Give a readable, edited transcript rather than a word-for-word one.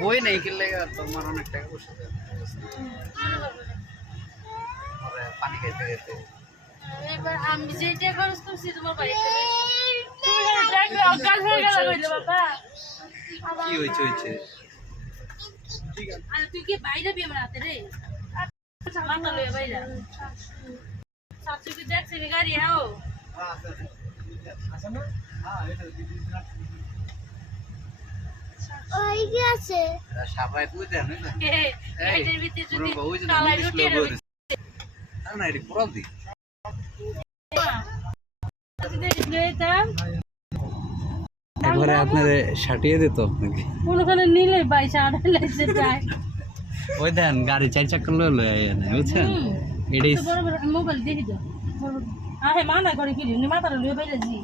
कोई नहीं खेलेगा তোমার অনেক টাকা পয়সা পানি খাইতে খাইতে এবার আমি যেটা খরচ করছি তোমার বাড়িতে তুমি অকাল হয়ে গেল কইলে বাবা কি হইছে আর তুই কি বাইরে বিয়ে মারাতে রে মাথা লয়ে বাইরে সাথে কি দেখছিস গাড়ি হাও আছে না হ্যাঁ এটা ওই কি আছে সবাই কই দেন না এইটার ভিতরে যদি বহুত কালাই রুটি আর না এটি পুরো দি একবারে আপনারে শাটিয়ে দিত নাকি কোনখানে নিলে বাইসা আড়াই লাগছে যায় ওই দেন গাড়ি চার চাকা লয়ে আয় না বুঝছেন এডি মোবাইল দেখি তো আহে মানা করে কি নি মাথার লয়ে বাইরে জি